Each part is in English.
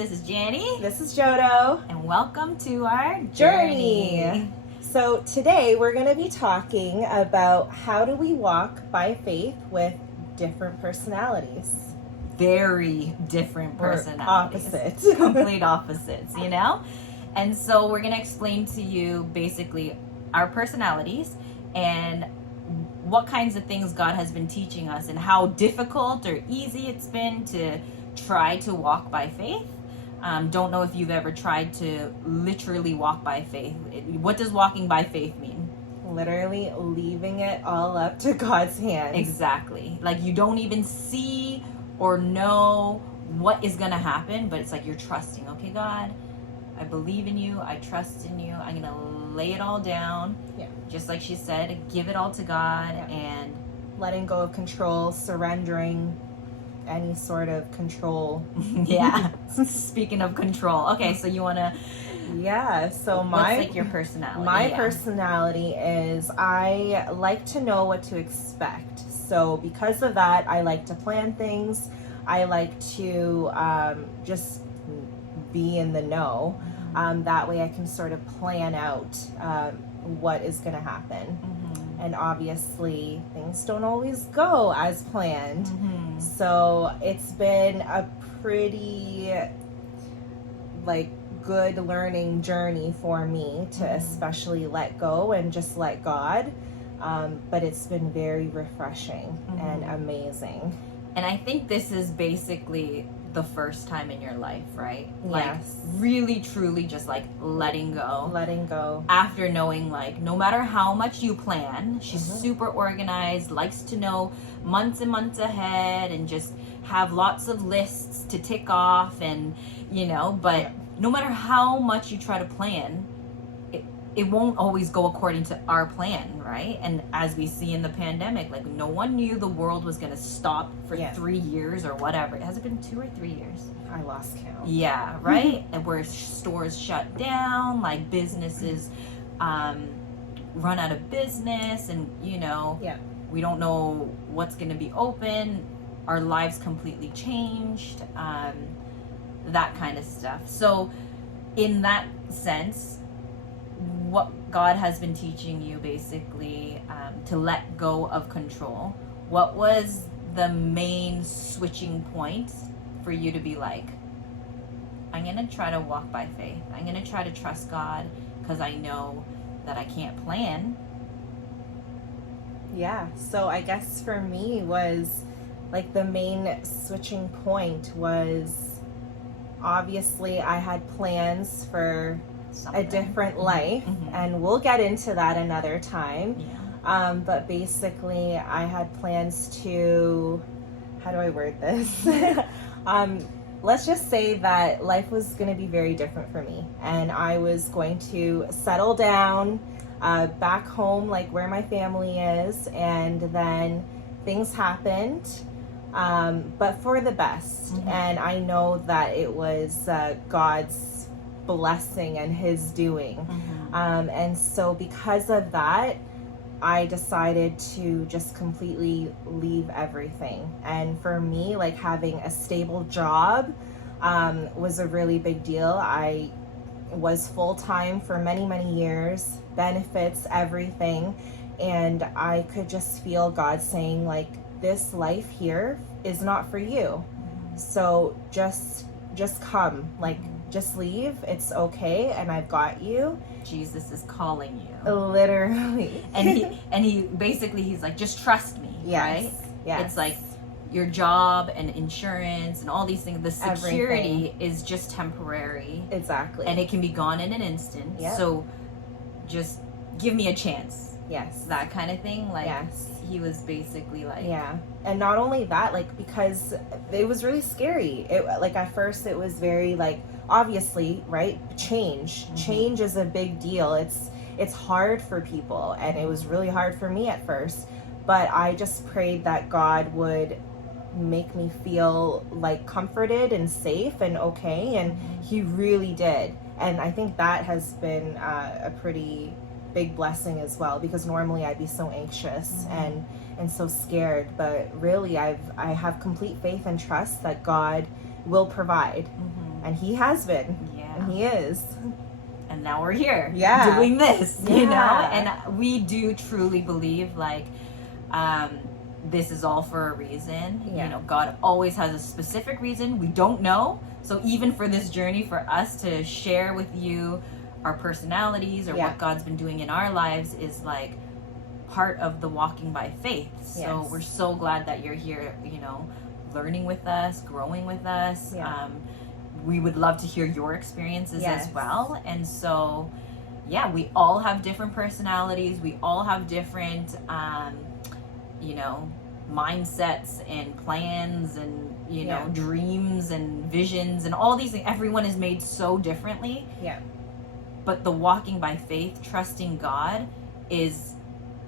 This is Janny. This is Jodo. And welcome to our Journey. So today we're going to be talking about how do we walk by faith with different personalities. Very different personalities. Or opposites. Complete opposites, you know? And so we're going to explain to you basically our personalities and what kinds of things God has been teaching us and how difficult or easy it's been to try to walk by faith. Don't know if you've ever tried to literally walk by faith. What does walking by faith mean? Literally leaving it all up to God's hands. Exactly. Like you don't even see or know what is going to happen, but it's like you're trusting. Okay, God, I believe in you. I trust in you. I'm going to lay it all down. Yeah. Just like she said, give it all to God. Yeah. And letting go of control, surrendering any sort of control. Yeah. Speaking of control. Okay, so you want to... Yeah, so what's like your personality? My personality is I like to know what to expect. So because of that, I like to plan things. I like to just be in the know. That way I can sort of plan out what is going to happen. Mm-hmm. And obviously things don't always go as planned. Mm-hmm. So it's been a pretty good learning journey for me to especially let go and just let God. But it's been very refreshing and amazing. And I think this is basically the first time in your life, right? Yes. Like really truly just like letting go after knowing like no matter how much you plan, she's super organized, likes to know months and months ahead and just have lots of lists to tick off, and you know, but no matter how much you try to plan, it won't always go according to our plan, right? And as we see in the pandemic, like no one knew the world was going to stop for 3 years or whatever. Has it been 2 or 3 years? I lost count. Yeah, right? And where stores shut down, like businesses run out of business, and you know, we don't know what's going to be open. Our lives completely changed, that kind of stuff. So in that sense, what God has been teaching you basically to let go of control. What was the main switching point for you to be like, I'm going to try to walk by faith. I'm going to try to trust God because I know that I can't plan. Yeah, so I guess for me was like the main switching point was obviously I had plans for a different life, and we'll get into that another time. But basically I had plans to, how do I word this? Let's just say that life was going to be very different for me, and I was going to settle down back home, like where my family is, and then things happened, but for the best. And I know that it was God's blessing and his doing. And so because of that, I decided to just completely leave everything. And for me, like having a stable job was a really big deal. I was full-time for many, many years, benefits, everything. And I could just feel God saying like, this life here is not for you. So just come, like, just leave. It's okay, and I've got you. Jesus is calling you. Literally. and he basically, he's like, just trust me, right? Yes. It's like your job and insurance and all these things, the security is just temporary. Exactly. And it can be gone in an instant. Yep. So just give me a chance. Yes. That kind of thing. Like, yes. He was basically like... Yeah. And not only that, like, because it was really scary. Like, at first it was very, like, obviously, right? Change is a big deal. It's hard for people, and it was really hard for me at first, but I just prayed that God would make me feel like comforted and safe and okay, and he really did. And I think that has been a pretty big blessing as well, because normally I'd be so anxious and so scared, but really I have complete faith and trust that God will provide. And he has been. Yeah. And he is. And now we're here. Yeah. Doing this, you know? Yeah. And we do truly believe, like, this is all for a reason. Yeah. You know, God always has a specific reason. We don't know. So even for this journey, for us to share with you our personalities or what God's been doing in our lives is like part of the walking by faith. So we're so glad that you're here, you know, learning with us, growing with us. We would love to hear your experiences as well. And so, yeah, we all have different personalities. We all have different, you know, mindsets and plans and, you know, dreams and visions and all these things. Everyone is made so differently. Yeah. But the walking by faith, trusting God, is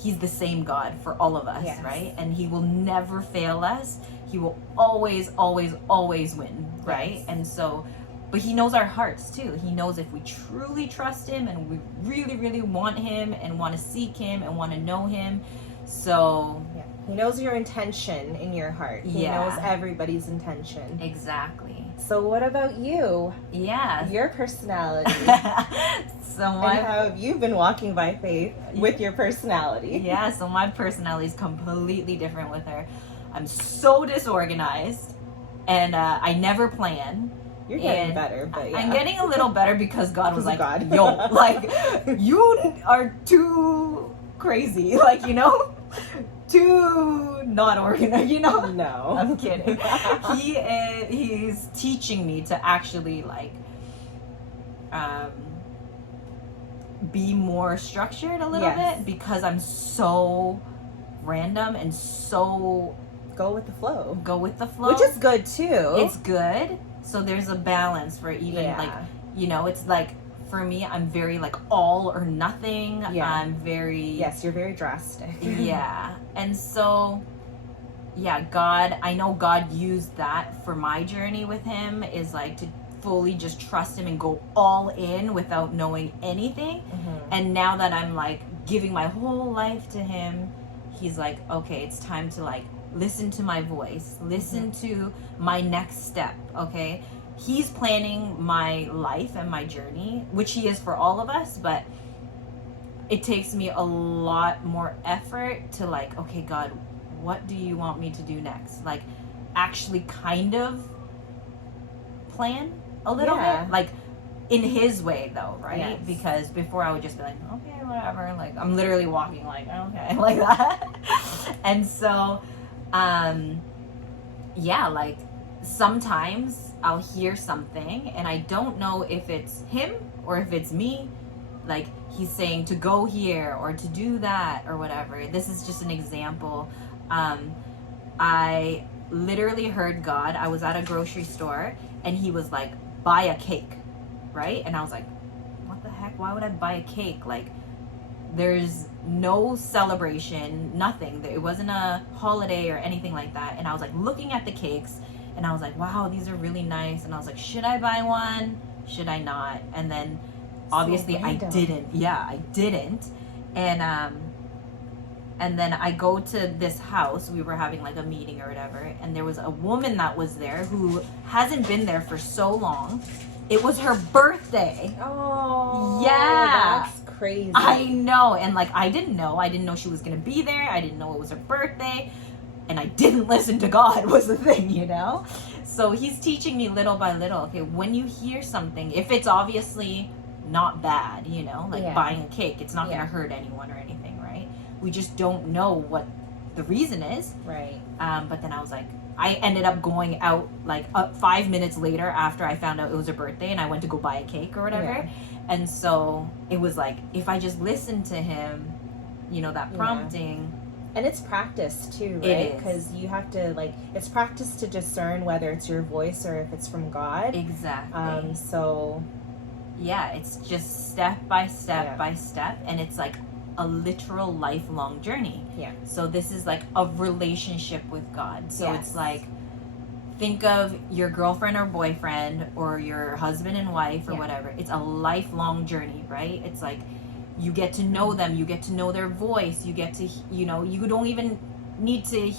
he's the same God for all of us, right? And he will never fail us. He will always, always, always win, right? Yes. And so, but he knows our hearts too. He knows if we truly trust him and we really, really want him and want to seek him and want to know him. So he knows your intention in your heart. He knows everybody's intention. Exactly. So what about you? Yeah. Your personality. So and how have you been walking by faith with your personality? Yeah, so my personality is completely different with her. I'm so disorganized and I never plan. You're getting better, but I'm getting a little better because God was like, God. yo, like, you are too crazy, like, you know? Too not organized, you know? No. I'm kidding. He's teaching me to actually, like, be more structured a little bit because I'm so random and so go with the flow, which is good too. It's good. So there's a balance for even like, you know, it's like for me, I'm very like all or nothing. I'm very you're very drastic. And so God, I know God used that for my journey with him is like to fully just trust him and go all in without knowing anything. And now that I'm like giving my whole life to him, he's like, okay, it's time to like listen to my voice, listen to my next step. Okay, he's planning my life and my journey, which he is for all of us, but it takes me a lot more effort to like, okay, God, what do you want me to do next? Like actually kind of plan a little bit, like in his way though, right? Because before I would just be like, okay, whatever, like I'm literally walking like, okay, like that. And so like sometimes I'll hear something and I don't know if it's him or if it's me, like he's saying to go here or to do that or whatever. This is just an example. I literally heard God. I was at a grocery store and he was like, buy a cake, right? And I was like, what the heck? Why would I buy a cake? Like, there's no celebration, nothing. It wasn't a holiday or anything like that. And I was like looking at the cakes and I was like, wow, these are really nice. And I was like, should I buy one? Should I not? And then obviously I didn't. I didn't. And then I go to this house. We were having like a meeting or whatever. And there was a woman that was there who hasn't been there for so long. It was her birthday. Oh. Yeah. That's crazy. I know. And like, I didn't know she was going to be there. I didn't know it was her birthday. And I didn't listen to God was the thing, you know? So he's teaching me little by little. Okay, when you hear something, if it's obviously not bad, you know, like buying a cake, it's not going to hurt anyone or anything, right? We just don't know what the reason is. Right. But then I was like, I ended up going out like 5 minutes later after I found out it was her birthday and I went to go buy a cake or whatever. Yeah. And so it was like, if I just listened to him, you know, that prompting. And it's practice too, right? Because you have to like, it's practice to discern whether it's your voice or if it's from God. Exactly. So yeah, it's just step by step by step. And it's like a literal lifelong journey. Yeah. So this is like a relationship with God. So it's like, think of your girlfriend or boyfriend or your husband and wife or whatever. It's a lifelong journey, right? It's like you get to know them, you get to know their voice, you get to, you know, you don't even need to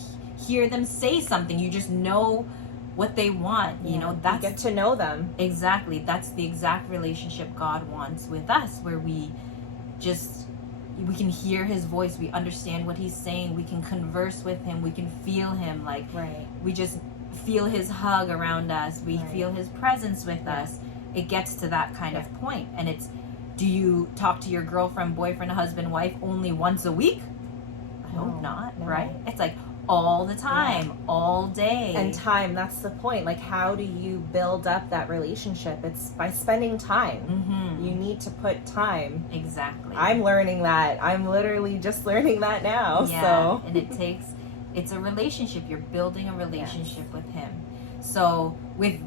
hear them say something. You just know what they want. You know, that's you get to know them. Exactly. That's the exact relationship God wants with us, where we can hear his voice, we understand what he's saying, we can converse with him, we can feel him, like we just feel his hug around us, we feel his presence with us. It gets to that kind of point. And it's, do you talk to your girlfriend, boyfriend, husband, wife only once a week? I hope not, right? It's like all the time, all day. And time, that's the point. Like, how do you build up that relationship? It's by spending time. Mm-hmm. You need to put time. Exactly. I'm learning that. I'm literally just learning that now. Yeah, so. And it's a relationship. You're building a relationship with him. So with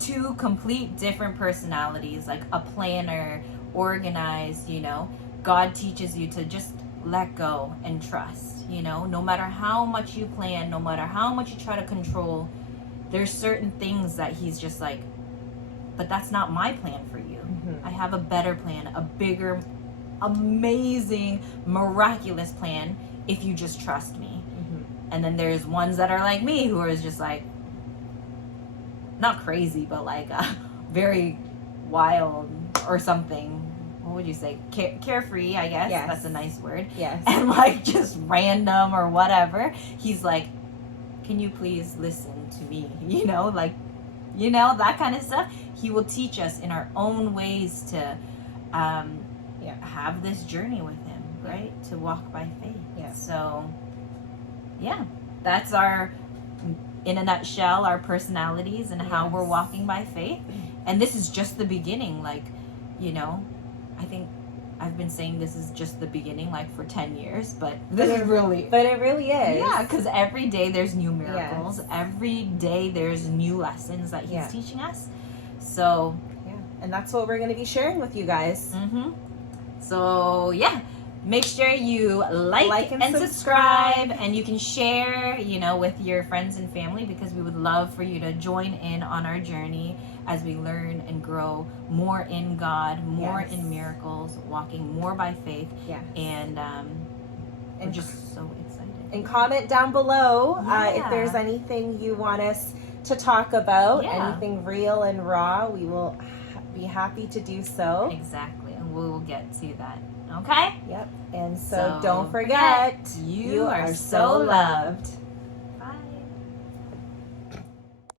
two complete different personalities, like a planner, organized, you know, God teaches you to just let go and trust, you know, no matter how much you plan, no matter how much you try to control, there's certain things that he's just like, but that's not my plan for you. I have a better plan, a bigger, amazing, miraculous plan if you just trust me. And then there's ones that are like me, who are just like, not crazy, but like very wild or something. What would you say? Carefree, I guess. Yes. That's a nice word. Yes. And like just random or whatever. He's like, can you please listen to me? You know, like, you know, that kind of stuff. He will teach us in our own ways to have this journey with him, right? To walk by faith. Yeah. So, yeah, that's our, in a nutshell, our personalities and how we're walking by faith. And this is just the beginning. Like, you know, I think I've been saying this is just the beginning, like for 10 years, but this is really... But it really is. Yeah, because every day there's new miracles. Yes. Every day there's new lessons that he's teaching us. So... Yeah, and that's what we're going to be sharing with you guys. So, yeah. Make sure you like and subscribe, and you can share, you know, with your friends and family, because we would love for you to join in on our journey as we learn and grow more in God, more in miracles, walking more by faith. And we're just so excited. And comment down below if there's anything you want us to talk about, anything real and raw. We will be happy to do so. Exactly, and we will get to that. Okay? Yep. And so don't forget, you are so loved.